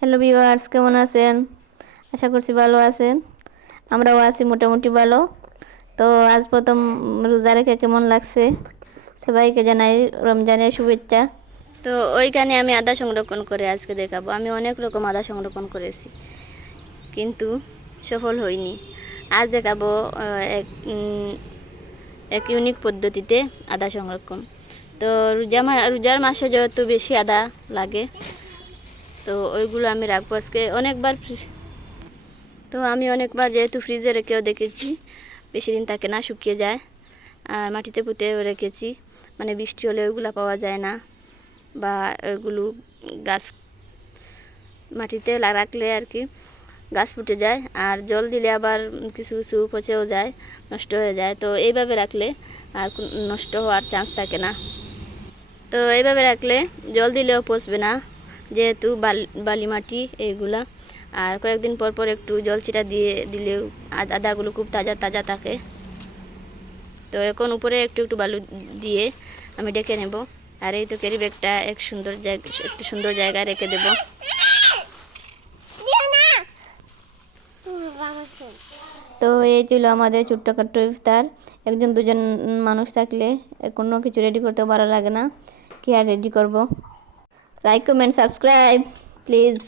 Hello viewers, কেমন আছেন? আশা করছি ভালো আছেন। আমরাও আছি মোটামুটি ভালো। তো আজ প্রথম রোজা রেখে কেমন লাগছে? সবাইকে জানাই রমজানের শুভেচ্ছা। তো ওইখানে আমি আদা সংরক্ষণ করে আজকে দেখাবো। আমি অনেক রকম আদা সংরক্ষণ করেছি, কিন্তু সফল হইনি। আজ দেখাবো এক ইউনিক পদ্ধতিতে আদা সংরক্ষণ। তো রোজার মাসে যেহেতু বেশি আদা লাগে, তো ওইগুলো আমি রাখবো আজকে অনেকবার। তো আমি অনেকবার যেহেতু ফ্রিজে রেখেও দেখেছি, বেশি দিন থাকে না, শুকিয়ে যায়। আর মাটিতে পুঁতেও রেখেছি, মানে বৃষ্টি হলে ওইগুলো পাওয়া যায় না, বা ওইগুলো গাছ মাটিতে রাখলে আর কি গাছ ফুটে যায়, আর জল দিলে আবার কিছু কিছু পচেও যায়, নষ্ট হয়ে যায়। তো এইভাবে রাখলে আর নষ্ট হওয়ার চান্স থাকে না। তো এইভাবে রাখলে জল দিলেও পচবে না, যেহেতু বালি মাটি এইগুলা। আর কয়েকদিন পর পর একটু জল ছিটা দিয়ে দিলেও আদাগুলো খুব তাজা তাজা থাকে। তো এখন উপরে একটু একটু বালু দিয়ে আমি ডেকে নেব। আর এই তো ক্যারি ব্যাগটা একটু সুন্দর জায়গায় রেখে দেব। তো এই ছিল আমাদের ছোট্টখাট্টো ইফতার। একজন দুজন মানুষ থাকলে কোনো কিছু রেডি করতে ভালো লাগে না, কি আর রেডি করব। Like comment subscribe please.